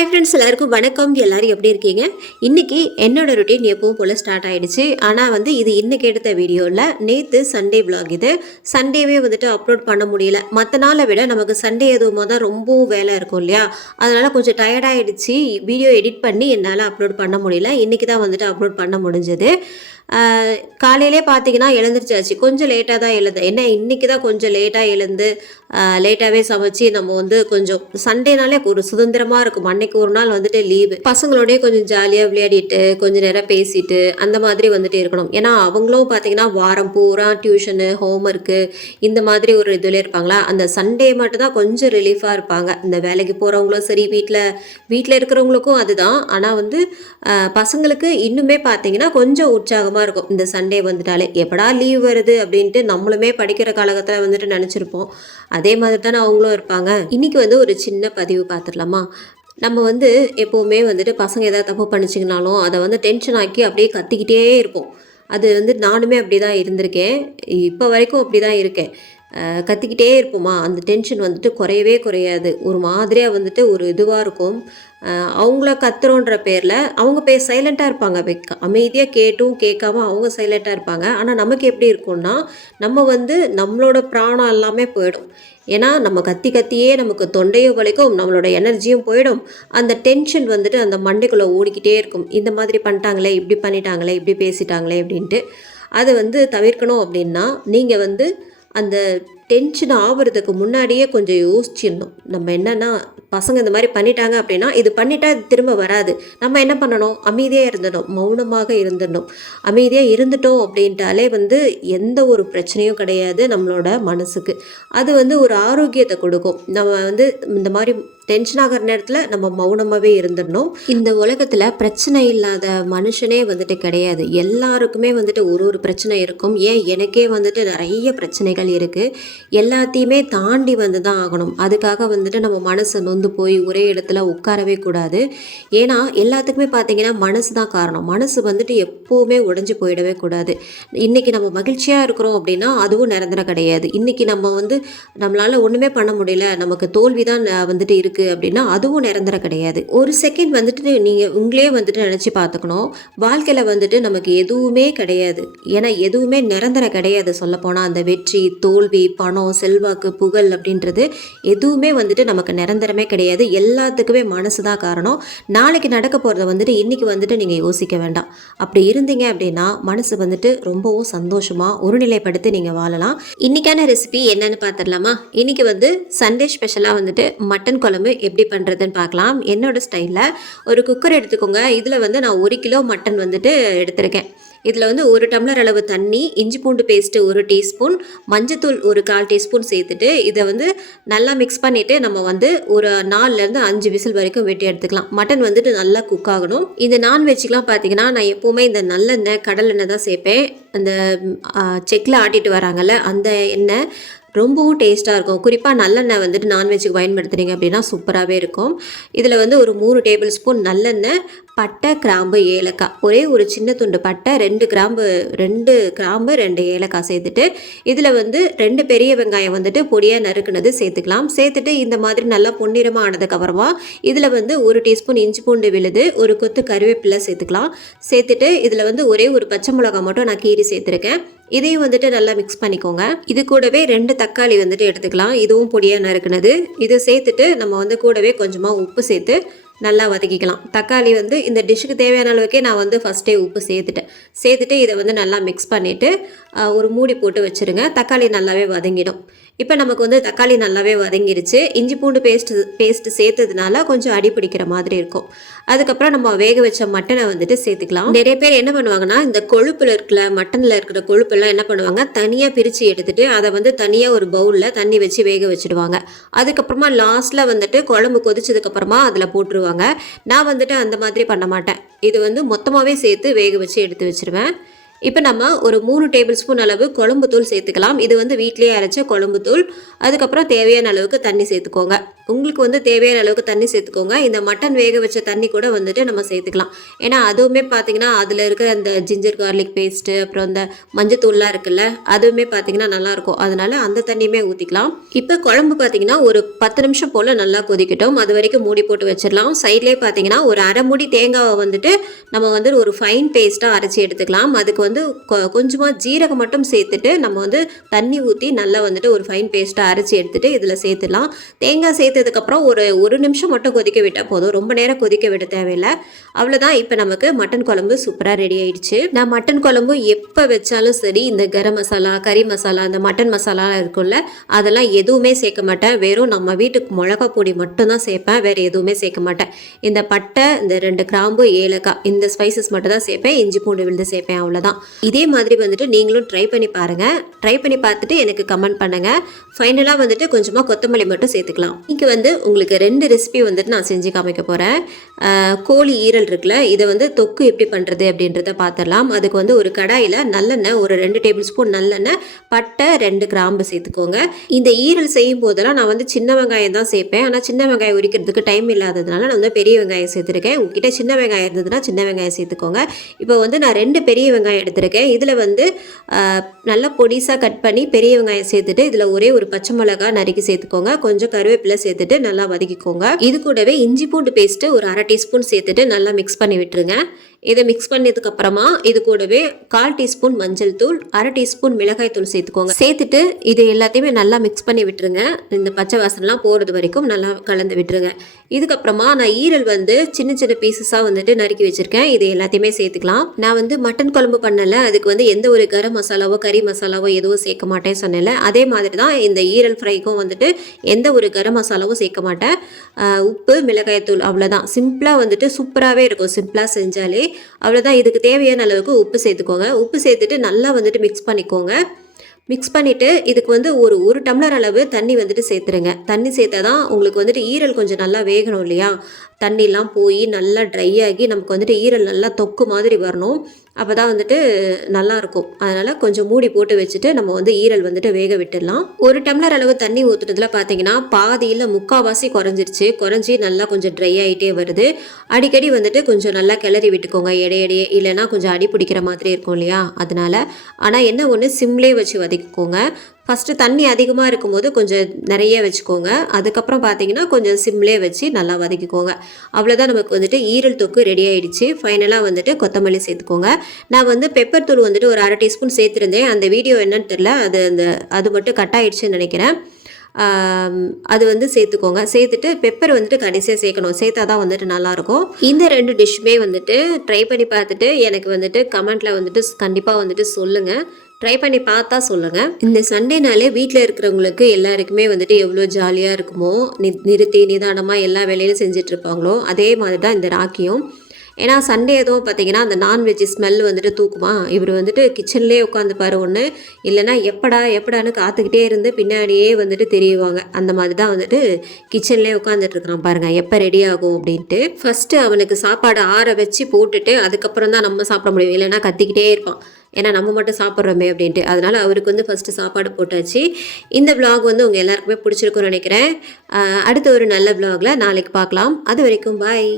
Hi friends எல்லாருக்கும் வணக்கம். எல்லாரும் எப்படி இருக்கீங்க? இன்னைக்கு என்னோடய ரொட்டீன் எப்பவும் போல் ஸ்டார்ட் ஆகிடுச்சு ஆனால் வந்து இது இன்னைக்கு எடுத்த வீடியோவில் நேற்று சண்டே விலாக் இது. சண்டேவே வந்துட்டு அப்லோட் பண்ண முடியல. மற்ற நாளை விட நமக்கு சண்டே எதுவுமா தான் ரொம்பவும் வேலை இருக்கும் இல்லையா? அதனால் கொஞ்சம் டயர்டாகிடுச்சு வீடியோ எடிட் பண்ணி என்னால் அப்லோட் பண்ண முடியல. இன்றைக்கி தான் வந்துட்டு அப்லோட் பண்ண முடிஞ்சது. காலையிலே பார்த்தீங்கன்னா எழுந்திரிச்சாச்சு. கொஞ்சம் லேட்டாக தான் எழுந்தேன் என்ன இன்றைக்கி தான் கொஞ்சம் லேட்டாக எழுந்து லேட்டாகவே சமைச்சு நம்ம வந்து கொஞ்சம் சண்டேனாலே ஒரு சுதந்திரமாக இருக்கும். அன்னைக்கு ஒரு நாள் வந்துட்டு லீவு. பசங்களோடய கொஞ்சம் ஜாலியாக விளையாடிட்டு கொஞ்சம் நேரம் பேசிட்டு அந்த மாதிரி வந்துட்டு இருக்கணும். ஏன்னா அவங்களும் பார்த்தீங்கன்னா வாரம் பூரா டியூஷனு ஹோம் ஒர்க்கு இந்த மாதிரி ஒரு இதில் இருப்பாங்களா? அந்த சண்டே மட்டும் தான் கொஞ்சம் ரிலீஃபாக இருப்பாங்க. இந்த வேலைக்கு போகிறவங்களும் சரி வீட்டில் வீட்டில் இருக்கிறவங்களுக்கும் அதுதான். ஆனால் வந்து பசங்களுக்கு இன்னுமே பார்த்தீங்கன்னா கொஞ்சம் உற்சாகமாக இருக்கும். இந்த சண்டே வந்துட்டாலே. எப்படா லீவ் வருது அப்படின்ட்டு நம்மளுமே படிக்கிற காலகட்டத்தில் வந்துட்டு நினச்சிருப்போம். அதே மாதிரி தானே அவங்களும் இருப்பாங்க. இன்னைக்கு வந்து ஒரு சின்ன பதிவு பார்த்துடலாமா? நம்ம வந்து எப்போவுமே வந்துட்டு பசங்க ஏதாவது தப்பு பண்ணிச்சிங்கனாலும் அதை வந்து டென்ஷன் ஆக்கி அப்படியே கத்திக்கிட்டே இருப்போம். அது வந்து நானுமே அப்படி தான் இருந்திருக்கேன். இப்போ வரைக்கும் அப்படி தான் இருக்கேன் கத்திக்கிட்டே இருப்போமா? அந்த டென்ஷன் வந்துட்டு குறையவே குறையாது. ஒரு மாதிரியாக வந்துட்டு ஒரு இதுவாக இருக்கும். அவங்கள கத்துறோன்ற பேரில் அவங்க பே சைலண்ட்டாக இருப்பாங்க. அமைதியாக கேட்டும் கேட்காம அவங்க சைலண்ட்டாக இருப்பாங்க. ஆனால் நமக்கு எப்படி இருக்கும்னா நம்ம வந்து நம்மளோட பிராணம் எல்லாமே போயிடும். ஏன்னா நம்ம கத்தி கத்தியே நமக்கு தொண்டையும் வலிக்கும் நம்மளோட எனர்ஜியும் போயிடும். அந்த டென்ஷன் வந்துட்டு அந்த மண்டைக்குள்ளே ஓடிக்கிட்டே இருக்கும். இந்த மாதிரி பண்ணிட்டாங்களே இப்படி பண்ணிட்டாங்களே இப்படி பேசிட்டாங்களே அப்படின்ட்டு. அதை வந்து தவிர்க்கணும் அப்படின்னா நீங்கள் வந்து அந்த டென்ஷன் ஆகிறதுக்கு முன்னாடியே கொஞ்சம் யோசிச்சிடணும். நம்ம என்னன்னா பசங்க இந்த மாதிரி பண்ணிட்டாங்க அப்படின்னா இது பண்ணிட்டா இது திரும்ப வராது. நம்ம என்ன பண்ணணும்? அமைதியாக இருந்துடணும். மௌனமாக இருந்துடணும். அமைதியாக இருந்துட்டோம் அப்படின்ட்டாலே வந்து எந்த ஒரு பிரச்சனையும் கிடையாது நம்மளோட மனசுக்கு. அது வந்து ஒரு ஆரோக்கியத்தை கொடுக்கும். நம்ம வந்து இந்த மாதிரி டென்ஷன் ஆகிற நேரத்தில் நம்ம மௌனமாகவே இருந்துடணும். இந்த உலகத்தில் பிரச்சனை இல்லாத மனுஷனே வந்துட்டு கிடையாது. எல்லாருக்குமே வந்துட்டு ஒரு ஒரு பிரச்சனை இருக்கும். ஏன்? எனக்கே வந்துட்டு நிறைய பிரச்சனைகள் இருக்குது எல்லாத்தையுமே தாண்டி வந்து தான் ஆகணும். அதுக்காக வந்துட்டு நம்ம மனசை நொந்து போய் ஒரே இடத்துல உட்காரவே கூடாது. ஏன்னா எல்லாத்துக்குமே பார்த்தீங்கன்னா மனசு தான் காரணம். மனசு வந்துட்டு எப்போவுமே உடஞ்சி போயிடவே கூடாது. இன்றைக்கி நம்ம மகிழ்ச்சியாக இருக்கிறோம் அப்படின்னா அதுவும் நிரந்தரம் கிடையாது. இன்றைக்கி நம்ம வந்து நம்மளால் ஒன்றுமே பண்ண முடியல. நமக்கு தோல்வி தான் வந்துட்டு இருக்குது அப்படின்னா அதுவும் நிரந்தரம் கிடையாது. ஒரு செகண்ட் வந்துட்டு நீங்கள் உங்களே வந்துட்டு நினச்சி பார்த்துக்கணும். வாழ்க்கையில் வந்துட்டு நமக்கு எதுவுமே கிடையாது. ஏன்னா எதுவுமே நிரந்தரம் கிடையாது சொல்லப்போனால் அந்த வெற்றி தோல்வி பணம் செல்வாக்கு புகழ் அப்படின்றது எதுவுமே வந்துட்டு நமக்கு நிரந்தரமே கிடையாது. எல்லாத்துக்குமே மனசு தான் காரணம். நாளைக்கு நடக்க போகிறத வந்துட்டு இன்றைக்கி வந்துட்டு நீங்கள் யோசிக்க வேண்டாம். அப்படி இருந்தீங்க அப்படின்னா மனசு வந்துட்டு ரொம்பவும் சந்தோஷமாக ஒருநிலைப்படுத்தி நீங்கள் வாழலாம். இன்றைக்கான ரெசிபி என்னன்னு பார்த்துடலாமா? இன்றைக்கி வந்து சண்டே ஸ்பெஷலாக வந்துட்டு மட்டன் குழம்பு எப்படி பண்ணுறதுன்னு பார்க்கலாம். என்னோடய ஸ்டைலில் ஒரு குக்கர் எடுத்துக்கோங்க. இதில் வந்து நான் ஒரு கிலோ மட்டன் வந்துட்டு எடுத்திருக்கேன். இதில் வந்து ஒரு டம்ளர் அளவு தண்ணி இஞ்சி பூண்டு பேஸ்ட்டு ஒரு டீஸ்பூன் மஞ்சத்தூள் ஒரு கால் டீஸ்பூன் சேர்த்துட்டு இதை வந்து நல்லா மிக்ஸ் பண்ணிவிட்டு நம்ம வந்து ஒரு நாலுலேருந்து அஞ்சு விசில் வரைக்கும் வெட்டி எடுத்துக்கலாம். மட்டன் வந்துட்டு நல்லா குக் ஆகணும். இந்த நான்வெஜ்க்கெலாம் பார்த்தீங்கன்னா நான் எப்போவுமே இந்த நல்லெண்ணெய் கடலெண்ணெய் தான் சேர்ப்பேன். அந்த செக்கில் ஆட்டிட்டு வராங்கல்ல அந்த எண்ணெய் ரொம்பவும் டேஸ்ட்டாக இருக்கும். குறிப்பாக நல்லெண்ணெய் வந்துட்டு நான்வெஜ்ஜுக்கு பயன்படுத்துகிறீங்க அப்படின்னா சூப்பராகவே இருக்கும். இதில் வந்து ஒரு மூணு டேபிள் ஸ்பூன் நல்லெண்ணெய் பட்டை கிராம்பு ஏலக்காய். ஒரே ஒரு சின்ன துண்டு பட்டை ரெண்டு கிராம்பு ரெண்டு கிராம்பு ரெண்டு ஏலக்காய் சேர்த்துட்டு இதில் வந்து ரெண்டு பெரிய வெங்காயம் வந்துட்டு பொடியாக நறுக்குனது சேர்த்துக்கலாம். சேர்த்துட்டு இந்த மாதிரி நல்லா பொன்னிறமாக ஆனதுக்கப்புறமா இதில் வந்து ஒரு டீஸ்பூன் இஞ்சி பூண்டு விழுது ஒரு கொத்து கருவேப்பிலை சேர்த்துக்கலாம். சேர்த்துட்டு இதில் வந்து ஒரே ஒரு பச்சை மிளகாய் மட்டும் நான் கீரி சேர்த்துருக்கேன். இதையும் வந்துட்டு நல்லா மிக்ஸ் பண்ணிக்கோங்க. இது கூடவே ரெண்டு தக்காளி வந்துட்டு எடுத்துக்கலாம். இதுவும் பொடியாக நறுக்குனது. இதை சேர்த்துட்டு நம்ம வந்து கூடவே கொஞ்சமாக உப்பு சேர்த்து நல்லா வதக்கிக்கலாம். தக்காளி வந்து இந்த டிஷ்ஷுக்கு தேவையான அளவுக்கே நான் வந்து ஃபஸ்ட்டே உப்பு சேர்த்துட்டேன். சேர்த்துட்டு இதை வந்து நல்லா மிக்ஸ் பண்ணிவிட்டு ஒரு மூடி போட்டு வச்சுருங்க. தக்காளி நல்லாவே வதங்கிடும். இப்போ நமக்கு வந்து தக்காளி நல்லாவே வதங்கிருச்சு. இஞ்சி பூண்டு பேஸ்ட்டு பேஸ்ட்டு சேர்த்ததுனால கொஞ்சம் அடி பிடிக்கிற மாதிரி இருக்கும். அதுக்கப்புறம் நம்ம வேக வச்ச மட்டனை வந்துட்டு சேர்த்துக்கலாம். நிறைய பேர் என்ன பண்ணுவாங்கன்னா இந்த கொழுப்பில் இருக்கிற மட்டனில் இருக்கிற கொழுப்பெல்லாம் என்ன பண்ணுவாங்க தனியாக பிரித்து எடுத்துட்டு அதை வந்து தனியாக ஒரு பவுலில் தண்ணி வச்சு வேக வச்சுடுவாங்க. அதுக்கப்புறமா லாஸ்ட்டில் வந்துட்டு குழம்பு கொதிச்சதுக்கப்புறமா அதில் போட்டுருவாங்க. நான் வந்துட்டு அந்த மாதிரி பண்ண மாட்டேன். இது வந்து மொத்தமாகவே சேர்த்து வேக வச்சு எடுத்து வச்சுருவேன். இப்போ நம்ம ஒரு மூணு டேபிள் ஸ்பூன் அளவு குழம்பு தூள் சேர்த்துக்கலாம். இது வந்து வீட்டிலேயே அரைச்ச குழம்பு தூள். அதுக்கப்புறம் தேவையான அளவுக்கு தண்ணி சேர்த்துக்கோங்க. உங்களுக்கு வந்து தேவையான அளவுக்கு தண்ணி சேர்த்துக்கோங்க. இந்த மட்டன் வேக வச்ச தண்ணி கூட வந்துட்டு நம்ம சேர்த்துக்கலாம். ஏன்னா அதுவுமே பார்த்தீங்கன்னா அதில் இருக்கிற அந்த ஜிஞ்சர் கார்லிக் பேஸ்ட்டு அப்புறம் இந்த மஞ்சத்தூள்லாம் இருக்குல்ல அதுவுமே பார்த்தீங்கன்னா நல்லாயிருக்கும். அதனால அந்த தண்ணியுமே ஊற்றிக்கலாம் இப்போ குழம்பு பார்த்தீங்கன்னா ஒரு பத்து நிமிஷம் போல் நல்லா கொதிக்கட்டும். அது வரைக்கும் மூடி போட்டு வச்சிடலாம். சைட்லேயே பார்த்தீங்கன்னா ஒரு அரை மூடி தேங்காவை வந்துட்டு நம்ம வந்து ஒரு ஃபைன் பேஸ்ட்டாக அரைச்சி எடுத்துக்கலாம். அதுக்கு வந்து கொ- கொஞ்சமாக ஜீரகம் மட்டும் சேர்த்துட்டு நம்ம வந்து தண்ணி ஊற்றி நல்லா வந்துட்டு ஒரு ஃபைன் பேஸ்ட்டாக அரைச்சி எடுத்துகிட்டு இதில் சேர்த்துடலாம். தேங்காய் சேர்த்ததுக்கப்புறம் ஒரு ஒரு நிமிஷம் மட்டும் கொதிக்க விட்டால் போதும். ரொம்ப நேரம் கொதிக்க விட தேவையில்லை. அவ்வளோதான் இப்போ நமக்கு மட்டன் குழம்பு சூப்பராக ரெடி ஆயிடுச்சு. நான் மட்டன் குழம்பு எப்போ வச்சாலும் சரி இந்த கரம் மசாலா கறி மசாலா இந்த மட்டன் மசாலா இருக்கும்ல அதெல்லாம் எதுவுமே சேர்க்க மாட்டேன். வெறும் நம்ம வீட்டுக்கு மிளகா பொடி மட்டும்தான் சேர்ப்பேன். வேறு எதுவுமே சேர்க்க மாட்டேன். இந்த பட்டை இந்த ரெண்டு கிராம்பு ஏலக்காய் இந்த ஸ்பைசஸ் மட்டும் தான் சேர்ப்பேன். இஞ்சி பூண்டு விழுந்து சேர்ப்பேன். அவ்வளோதான் இதே மாதிரி வந்துட்டு நீங்களும் ட்ரை பண்ணி பாருங்கள் ட்ரை பண்ணி பார்த்துட்டு எனக்கு கமெண்ட் பண்ணுங்கள் ஃபைனலாக வந்துட்டு கொஞ்சமாக கொத்தமல்லி மட்டும் சேர்த்துக்கலாம். இங்கே வந்து உங்களுக்கு ரெண்டு ரெசிபி வந்துட்டு நான் செஞ்சு காமிக்க போகிறேன் கோழி ஈரல் இருக்குல்ல இதை வந்து தொக்கு எப்படி பண்ணுறது அப்படின்றத பார்த்துடலாம் அதுக்கு வந்து ஒரு கடாயில் நல்லெண்ணெய் ஒரு ரெண்டு டேபிள் ஸ்பூன் நல்லெண்ணெய் பட்டை ரெண்டு கிராம்பு சேர்த்துக்கோங்க. இந்த ஈரல் செய்யும் போதெல்லாம் நான் வந்து சின்ன வெங்காயம் தான் சேர்ப்பேன். ஆனால் சின்ன வெங்காயம் உரிக்கிறதுக்கு டைம் இல்லாததுனால நான் வந்து பெரிய வெங்காயம் சேர்த்துருக்கேன். உங்ககிட்ட சின்ன வெங்காயம் இருந்ததுன்னா சின்ன வெங்காயம் சேர்த்துக்கோங்க. இப்போ வந்து நான் ரெண்டு பெரிய வெங்காயம் எடுத்திருக்கேன். இதில் வந்து நல்லா பொடிசாக கட் பண்ணி பெரிய வெங்காயம் சேர்த்துட்டு இதில் ஒரே ஒரு பச்சை மிளகா நறுக்கி சேர்த்துக்கோங்க. கொஞ்சம் கருவேப்பிலை சேர்த்துட்டு நல்லா வதக்கிக்கோங்க. இது கூடவே இஞ்சி பூண்டு பேஸ்ட்டு ஒரு அரை டீஸ்பூன் சேர்த்துட்டு நல்லா மிக்ஸ் பண்ணி விட்டுருங்க. இதை மிக்ஸ் பண்ணதுக்கு அப்புறமா இது கூடவே கால் டீஸ்பூன் மஞ்சள் தூள் அரை டீஸ்பூன் மிளகாய் தூள் சேர்த்துக்கோங்க. சேர்த்துட்டு இது எல்லாத்தையுமே நல்லா மிக்ஸ் பண்ணி விட்டுருங்க. இந்த பச்சை வாசனைலாம் போகிறது வரைக்கும் நல்லா கலந்து விட்டுருங்க. இதுக்கப்புறமா நான் ஈரல் வந்து சின்ன சின்ன பீசஸாக வந்துட்டு நறுக்கி வச்சுருக்கேன். இது எல்லாத்தையுமே சேர்த்துக்கலாம். நான் வந்து மட்டன் குழம்பு பண்ணலை. அதுக்கு வந்து எந்த ஒரு கரம் மசாலாவோ கறி மசாலாவோ எதுவும் சேர்க்க மாட்டேன்னு சொன்னேன்ல. அதே மாதிரி தான் இந்த ஈரல் ஃப்ரைக்கும் வந்துட்டு எந்த ஒரு கரம் மசாலாவும் சேர்க்க மாட்டேன். உப்பு மிளகாய்த்தூள் அவ்வளோதான் சிம்பிளாக வந்துட்டு சூப்பராகவே இருக்கும். சிம்பிளாக செஞ்சாலே அவ்வளோதான் இதுக்கு தேவையான அளவுக்கு உப்பு சேர்த்துக்கோங்க. உப்பு சேர்த்துட்டு நல்லா வந்துட்டு மிக்ஸ் பண்ணிக்கோங்க. மிக்ஸ் பண்ணிவிட்டு இதுக்கு வந்து ஒரு ஒரு டம்ளர் அளவு தண்ணி வந்துட்டு சேர்த்துருங்க. தண்ணி சேர்த்தா தான் உங்களுக்கு வந்துட்டு ஈரல் கொஞ்சம் நல்லா வேகணும் இல்லையா? தண்ணிலாம் போய் நல்லா ட்ரை ஆகி நமக்கு வந்துட்டு ஈரல் நல்லா தொக்கு மாதிரி வரணும். அப்போ தான் வந்துட்டு நல்லாயிருக்கும் அதனால் கொஞ்சம் மூடி போட்டு வச்சுட்டு நம்ம வந்து ஈரல் வந்துட்டு வேக விட்டுடலாம். ஒரு டம்ளர் அளவு தண்ணி ஊற்றுறதுல பார்த்தீங்கன்னா பாதியில் முக்கால்வாசி குறைஞ்சிருச்சு. குறைஞ்சி நல்லா கொஞ்சம் ட்ரை ஆகிட்டே வருது. அடிக்கடி வந்துட்டு கொஞ்சம் நல்லா கிளறி விட்டுக்கோங்க. இடையிடையே இல்லைன்னா கொஞ்சம் அடி பிடிக்கிற மாதிரி இருக்கும் இல்லையா? அதனால ஆனால் என்ன ஒன்று சிம்லே வச்சு வதக்கிக்கோங்க. ஃபஸ்ட்டு தண்ணி அதிகமாக இருக்கும்போது கொஞ்சம் நிறைய வச்சுக்கோங்க. அதுக்கப்புறம் பார்த்தீங்கன்னா கொஞ்சம் சிம்லே வச்சு நல்லா வதக்கிக்கோங்க. அவ்வளோதான் நமக்கு வந்துட்டு ஈரல் தொக்கு ரெடி ஆகிடுச்சு ஃபைனலாக வந்துட்டு கொத்தமல்லி சேர்த்துக்கோங்க. நான் வந்து பெப்பர் தூள் வந்துட்டு ஒரு அரை டீஸ்பூன் சேர்த்துருந்தேன். அந்த வீடியோ என்னன்னு தெரில அது அந்த அது மட்டும் கட் ஆயிடுச்சுன்னு நினைக்கிறேன். அது வந்து சேர்த்துக்கோங்க. சேர்த்துட்டு பெப்பர் வந்துட்டு கடைசியாக சேர்க்கணும். சேர்த்தா தான் வந்துட்டு நல்லாயிருக்கும். இந்த ரெண்டு டிஷ்ஷுமே வந்துட்டு ட்ரை பண்ணி பார்த்துட்டு எனக்கு வந்துட்டு கமெண்ட்டில் வந்துட்டு கண்டிப்பாக வந்துட்டு சொல்லுங்கள் ட்ரை பண்ணி பார்த்தா சொல்லுங்கள் இந்த சண்டேனாலே வீட்டில் இருக்கிறவங்களுக்கு எல்லாருக்குமே வந்துட்டு எவ்வளோ ஜாலியாக இருக்குமோ நி நிறுத்தி நிதானமாக எல்லா வேலையிலும் செஞ்சிட்ருப்பாங்களோ அதே மாதிரி தான் இந்த ராக்கியும். ஏன்னா சண்டே எதுவும் பார்த்தீங்கன்னா அந்த நான்வெஜ் ஸ்மெல் வந்துட்டு தூக்குமா? இவர் வந்துட்டு கிச்சன்லேயே உட்காந்துப்பாரு ஒன்று இல்லைன்னா எப்படா எப்படான்னு காத்துக்கிட்டே இருந்து பின்னாடியே வந்துட்டு தெரியுவாங்க. அந்த மாதிரி தான் வந்துட்டு கிச்சன்லேயே உட்காந்துட்ருக்குறான் பாருங்கள் எப்போ ரெடி ஆகும் அப்படின்ட்டு. ஃபஸ்ட்டு அவனுக்கு சாப்பாடு ஆற வச்சு போட்டுட்டு அதுக்கப்புறம் தான் நம்ம சாப்பிட முடியும். இல்லைன்னா கத்திக்கிட்டே இருப்பான். ஏன்னா நம்ம மட்டும் சாப்பிட்றோமே அப்படின்ட்டு. அதனால் அவருக்கு வந்து ஃபஸ்ட்டு சாப்பாடு போட்டாச்சு. இந்த vlog வந்து உங்கள் எல்லாருக்குமே பிடிச்சிருக்கும்னு நினைக்கிறேன். அடுத்த ஒரு நல்ல vlogல நாளைக்கு பார்க்கலாம். அது வரைக்கும் பாய்